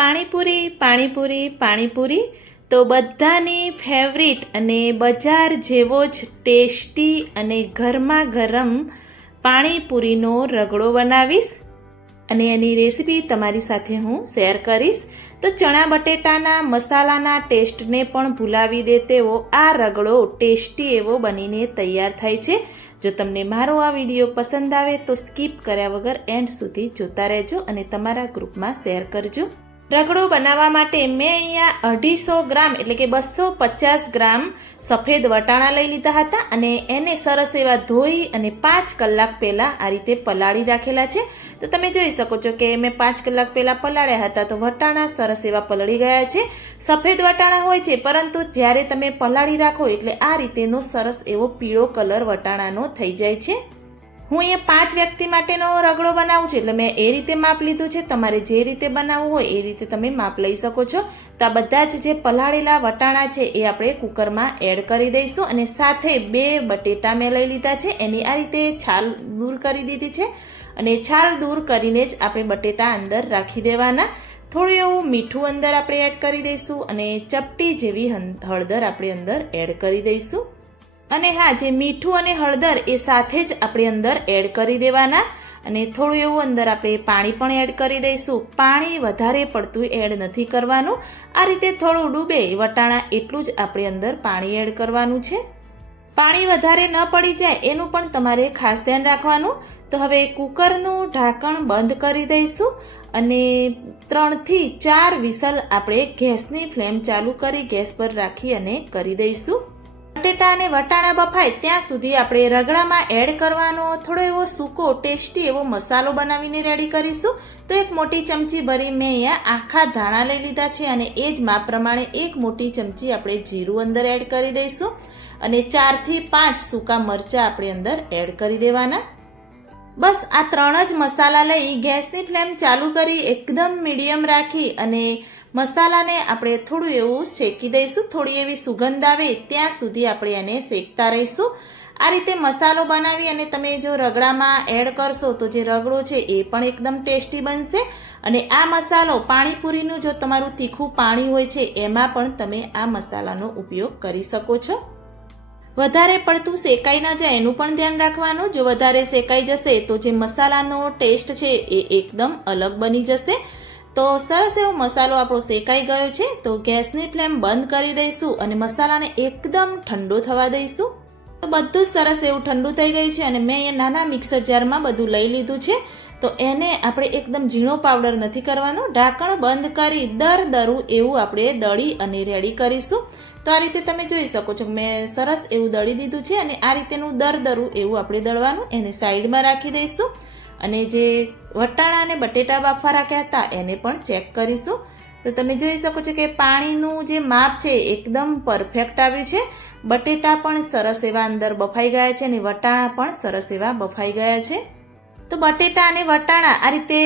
પાણીપુરી પાણીપુરી પાણીપુરી તો બધાની ફેવરિટ અને બજાર જેવો જ ટેસ્ટી અને ગરમા ગરમ પાણીપુરીનો રગડો બનાવીશ અને એની રેસીપી તમારી સાથે હું શેર કરીશ. તો ચણા બટેટાના મસાલાના ટેસ્ટને પણ ભૂલાવી દે તેવો આ રગડો ટેસ્ટી એવો બનીને તૈયાર થાય છે. જો તમને મારો આ વિડીયો પસંદ આવે તો સ્કીપ કર્યા વગર એન્ડ સુધી જોતા રહેજો અને તમારા ગ્રુપમાં શેર કરજો. રગડો બનાવવા માટે મેં અહીંયા 250 ગ્રામ એટલે કે 250 ગ્રામ સફેદ વટાણા લઈ લીધા હતા અને એને સરસ એવા ધોઈ અને 5 કલાક પહેલાં આ રીતે પલાળી રાખેલા છે. તો તમે જોઈ શકો છો કે મેં 5 કલાક પહેલાં પલાળ્યા હતા તો વટાણા સરસ એવા પલળી ગયા છે. સફેદ વટાણા હોય છે પરંતુ જ્યારે તમે પલાળી રાખો એટલે આ રીતેનો સરસ એવો પીળો કલર વટાણાનો થઈ જાય છે. હું અહીંયા 5 વ્યક્તિ માટેનો રગડો બનાવું છું એટલે મેં એ રીતે માપ લીધું છે. તમારે જે રીતે બનાવવું હોય એ રીતે તમે માપ લઈ શકો છો. તો આ બધા જ જે પલાળેલા વટાણા છે એ આપણે કુકરમાં એડ કરી દઈશું અને સાથે 2 બટેટા મેં લઈ લીધા છે. એની આ રીતે છાલ દૂર કરી દીધી છે અને છાલ દૂર કરીને જ આપણે બટેટા અંદર રાખી દેવાના. થોડું એવું મીઠું અંદર આપણે એડ કરી દઈશું અને ચપટી જેવી હળદર આપણે અંદર એડ કરી દઈશું. અને હા, જે મીઠું અને હળદર એ સાથે જ આપણે અંદર એડ કરી દેવાના અને થોડું એવું અંદર આપણે પાણી પણ એડ કરી દઈશું. પાણી વધારે પડતું એડ નથી કરવાનું. આ રીતે થોડું ડૂબે વટાણા એટલું જ આપણે અંદર પાણી એડ કરવાનું છે. પાણી વધારે ન પડી જાય એનું પણ તમારે ખાસ ધ્યાન રાખવાનું. તો હવે કુકરનું ઢાંકણ બંધ કરી દઈશું અને 3 થી 4 વિસલ આપણે ગેસની ફ્લેમ ચાલુ કરી ગેસ પર રાખી અને કરી દઈશું. બટેટા અને વટાણા બફાય ત્યાં સુધી આપણે રગડામાં એડ કરવાનો થોડો એવો સૂકો ટેસ્ટી એવો મસાલો બનાવીને રેડી કરીશું. તો એક મોટી ચમચી ભરી મેં અહીંયા આખા ધાણા લઈ લીધા છે અને એ જ માપ પ્રમાણે એક મોટી ચમચી આપણે જીરું અંદર એડ કરી દઈશું અને 4 થી 5 સૂકા મરચાં આપણે અંદર એડ કરી દેવાના. બસ આ 3 જ મસાલા લઈ ગેસની ફ્લેમ ચાલુ કરી એકદમ મીડિયમ રાખી અને મસાલાને આપણે થોડું એવું શેકી દઈશું. થોડી એવી સુગંધ આવે ત્યાં સુધી આપણે એને શેકતા રહીશું. આ રીતે મસાલો બનાવી અને તમે જો રગડામાં એડ કરશો તો જે રગડો છે એ પણ એકદમ ટેસ્ટી બનશે અને આ મસાલો પાણીપુરીનું જો તમારું તીખું પાણી હોય છે એમાં પણ તમે આ મસાલાનો ઉપયોગ કરી શકો છો. વધારે પડતું શેકાઈ ન જાય એનું પણ ધ્યાન રાખવાનું. જો વધારે શેકાઈ જશે તો જે મસાલાનો ટેસ્ટ છે એ એકદમ અલગ બની જશે. તો સરસ એવો મસાલો આપણો શેકાઈ ગયો છે તો ગેસની ફ્લેમ બંધ કરી દઈશું અને મસાલાને એકદમ ઠંડો થવા દઈશું. તો બધું જ સરસ એવું ઠંડુ થઈ ગયું છે અને મેં અહીંયા નાના મિક્સર જારમાં બધું લઈ લીધું છે. તો એને આપણે એકદમ ઝીણો પાવડર નથી કરવાનો. ઢાંકણ બંધ કરી દરદરું એવું આપણે દળી અને રેડી કરીશું. તો આ રીતે તમે જોઈ શકો છો મેં સરસ એવું દળી દીધું છે અને આ રીતેનું દરદરું એવું આપણે દળવાનું. એને સાઈડમાં રાખી દઈશું અને જે વટાણા અને બટેટા બાફા રાખ્યા હતા એને પણ ચેક કરીશું. તો તમે જોઈ શકો છો કે પાણીનું જે માપ છે એકદમ પરફેક્ટ આવ્યું છે. બટેટા પણ સરસ એવા અંદર બફાઈ ગયા છે અને વટાણા પણ સરસ એવા બફાઈ ગયા છે. તો બટેટા અને વટાણા આ રીતે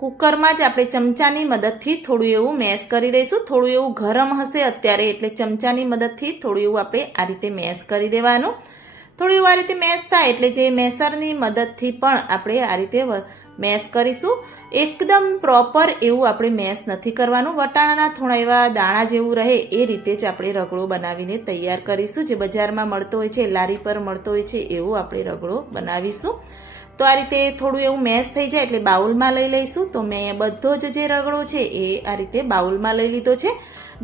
કુકરમાં જ આપણે ચમચાની મદદથી થોડું એવું મેશ કરી દઈશું. થોડું એવું ગરમ હશે અત્યારે એટલે ચમચાની મદદથી થોડું એવું આપણે આ રીતે મેશ કરી દેવાનું. થોડું એવું આ રીતે મેશ થાય એટલે જે મેસરની મદદથી પણ આપણે આ રીતે મેશ કરીશું. એકદમ પ્રોપર એવું આપણે મેશ નથી કરવાનું. વટાણાના થોડા એવા દાણા જેવું રહે એ રીતે જ આપણે રગડો બનાવીને તૈયાર કરીશું. જે બજારમાં મળતો હોય છે, લારી પર મળતો હોય છે એવો આપણે રગડો બનાવીશું. તો આ રીતે થોડું એવું મેશ થઈ જાય એટલે બાઉલમાં લઈ લઈશું. તો મેં બધો જ જે રગડો છે એ આ રીતે બાઉલમાં લઈ લીધો છે.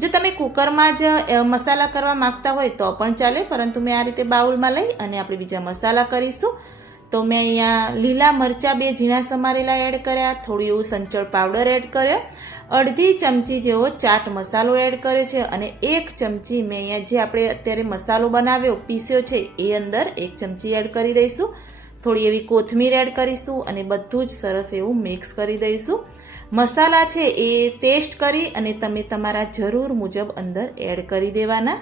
જો તમે કુકરમાં જ મસાલા કરવા માંગતા હોય તો પણ ચાલે, પરંતુ મેં આ રીતે બાઉલમાં લઈ અને આપણે બીજા મસાલા કરીશું. તો મેં અહીંયા લીલા મરચાં 2 ઝીણા સમારેલા એડ કર્યા, થોડું એવું સંચળ પાવડર એડ કર્યો, અડધી ચમચી જેવો ચાટ મસાલો એડ કર્યો છે અને 1 ચમચી મેં અહીંયા જે આપણે અત્યારે મસાલો બનાવ્યો પીસ્યો છે એ અંદર 1 ચમચી એડ કરી દઈશું. થોડી એવી કોથમીર એડ કરીશું અને બધું જ સરસ એવું મિક્સ કરી દઈશું. મસાલા છે એ ટેસ્ટ કરી અને તમે તમારા જરૂર મુજબ અંદર એડ કરી દેવાના.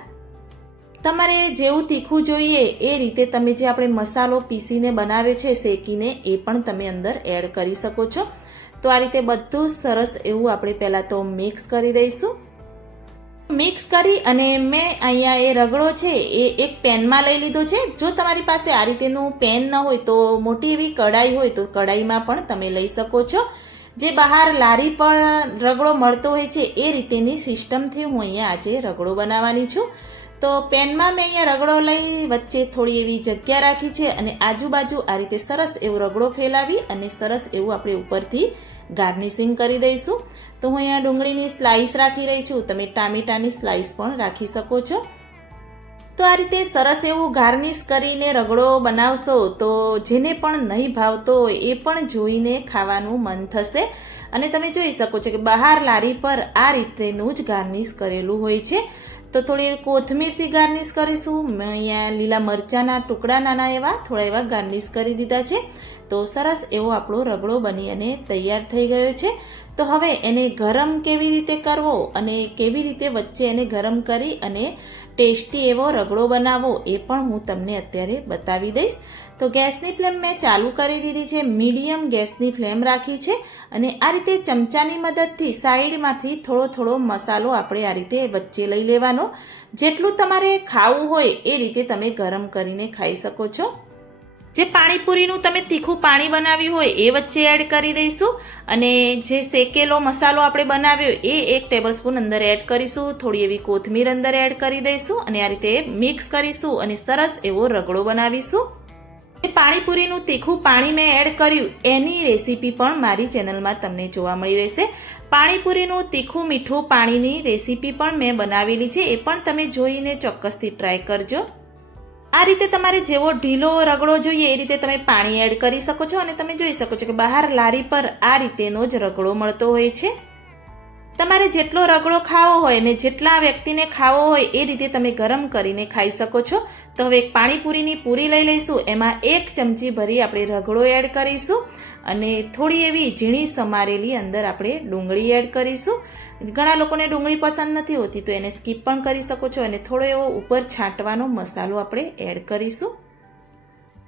તમારે જેવું તીખું જોઈએ એ રીતે તમે જે આપણે મસાલો પીસીને બનાવ્યો છે શેકીને એ પણ તમે અંદર એડ કરી શકો છો. તો આ રીતે બધું સરસ એવું આપણે પહેલાં તો મિક્સ કરી દઈશું. મિક્સ કરી અને મેં અહીંયા એ રગડો છે એ એક પેનમાં લઈ લીધો છે. જો તમારી પાસે આ રીતેનું પેન ન હોય તો મોટી એવી કઢાઈ હોય તો કઢાઈમાં પણ તમે લઈ શકો છો. જે બહાર લારી પર રગડો મળતો હોય છે એ રીતેની સિસ્ટમથી હું અહીંયા આજે રગડો બનાવવાની છું. તો પેનમાં મેં અહીંયા રગડો લઈ વચ્ચે થોડી એવી જગ્યા રાખી છે અને આજુબાજુ આ રીતે સરસ એવો રગડો ફેલાવી અને સરસ એવું આપણે ઉપરથી ગાર્નિશિંગ કરી દઈશું. તો હું અહીંયા ડુંગળીની સ્લાઈસ રાખી રહી છું, તમે ટામેટાની સ્લાઈસ પણ રાખી શકો છો. તો આ રીતે સરસ એવું ગાર્નિશ કરીને રગડો બનાવશો તો જેને પણ નહીં ભાવતો હોય એ પણ જોઈને ખાવાનું મન થશે. અને તમે જોઈ શકો છો કે બહાર લારી પર આ રીતેનું જ ગાર્નિશ કરેલું હોય છે. તો થોડી એવી કોથમીરથી ગાર્નિશ કરીશું. મેં અહીંયા લીલા મરચાંના ટુકડા નાના એવા થોડા એવા ગાર્નિશ કરી દીધા છે. તો સરસ એવો આપણો રગડો બની અને તૈયાર થઈ ગયો છે. તો હવે એને ગરમ કેવી રીતે કરવો અને કેવી રીતે વચ્ચે એને ગરમ કરી અને ટેસ્ટી એવો રગડો બનાવવો એ પણ હું તમને અત્યારે બતાવી દઈશ. તો ગેસની ફ્લેમ મેં ચાલુ કરી દીધી છે, મીડિયમ ગેસની ફ્લેમ રાખી છે અને આ રીતે ચમચાની મદદથી સાઈડમાંથી થોડો થોડો મસાલો આપણે આ રીતે વચ્ચે લઈ લેવાનો. જેટલું તમારે ખાવું હોય એ રીતે તમે ગરમ કરીને ખાઈ શકો છો. જે પાણીપુરીનું તમે તીખું પાણી બનાવ્યું હોય એ વચ્ચે એડ કરી દઈશું અને જે શેકેલો મસાલો આપણે બનાવ્યો એ 1 ટેબલસ્પૂન અંદર એડ કરીશું. થોડી એવી કોથમીર અંદર એડ કરી દઈશું અને આ રીતે મિક્સ કરીશું અને સરસ એવો રગડો બનાવીશું. પાણીપુરીનું તીખું પાણી મેં એડ કર્યું એની રેસીપી પણ મારી ચેનલમાં તમને જોવા મળી રહેશે. પાણીપુરીનું તીખું મીઠું પાણીની રેસીપી પણ મેં બનાવેલી છે, એ પણ તમે જોઈને ચોક્કસથી ટ્રાય કરજો. આ રીતે તમારે જેવો ઢીલો રગડો જોઈએ એ રીતે તમે પાણી એડ કરી શકો છો અને તમે જોઈ શકો છો કે બહાર લારી પર આ રીતેનો જ રગડો મળતો હોય છે. તમારે જેટલો રગડો ખાવો હોય ને જેટલા વ્યક્તિને ખાવો હોય એ રીતે તમે ગરમ કરીને ખાઈ શકો છો. તો હવે એક પાણીપુરીની પૂરી લઈ લઈશું, એમાં 1 ચમચી ભરી આપણે રગડો એડ કરીશું અને થોડી એવી ઝીણી સમારેલી અંદર આપણે ડુંગળી એડ કરીશું. ઘણા લોકોને ડુંગળી પસંદ નથી હોતી તો એને સ્કીપ પણ કરી શકો છો અને થોડો એવો ઉપર છાંટવાનો મસાલો આપણે એડ કરીશું.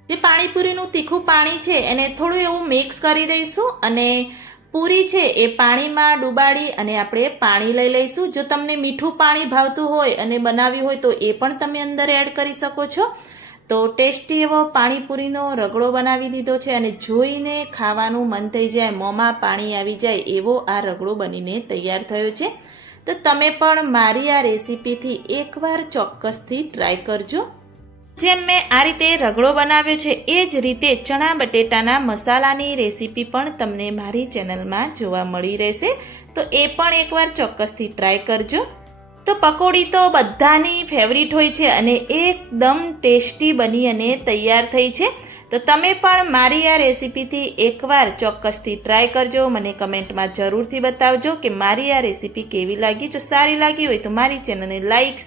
જે પાણીપુરીનું તીખું પાણી છે એને થોડું એવું મિક્સ કરી દઈશું અને પૂરી છે એ પાણીમાં ડુબાડી અને આપણે પાણી લઈ લઈશું. જો તમને મીઠું પાણી ભાવતું હોય અને બનાવ્યું હોય તો એ પણ તમે અંદર એડ કરી શકો છો. તો ટેસ્ટી એવો પાણીપુરીનો રગડો બનાવી દીધો છે અને જોઈને ખાવાનું મન થઈ જાય, મોંમાં પાણી આવી જાય એવો આ રગડો બનીને તૈયાર થયો છે. તો તમે પણ મારી આ રેસીપીથી એકવાર ચોક્કસથી ટ્રાય કરજો. જેમ મેં આ રીતે રગડો બનાવ્યો છે એ જ રીતે ચણા બટેટાના મસાલાની રેસીપી પણ તમને મારી ચેનલમાં જોવા મળી રહેશે. તો એ પણ એકવાર ચોક્કસથી ટ્રાય કરજો. તો પકોડી તો બધાની ફેવરિટ હોય છે અને એકદમ ટેસ્ટી બની અને તૈયાર થઈ છે. તો તમે પણ મારી આ રેસીપીથી એકવાર ચોક્કસથી ટ્રાય કરજો. મને કમેન્ટમાં જરૂરથી બતાવજો કે મારી આ રેસીપી કેવી લાગી. જો સારી લાગી હોય તો મારી ચેનલને લાઈક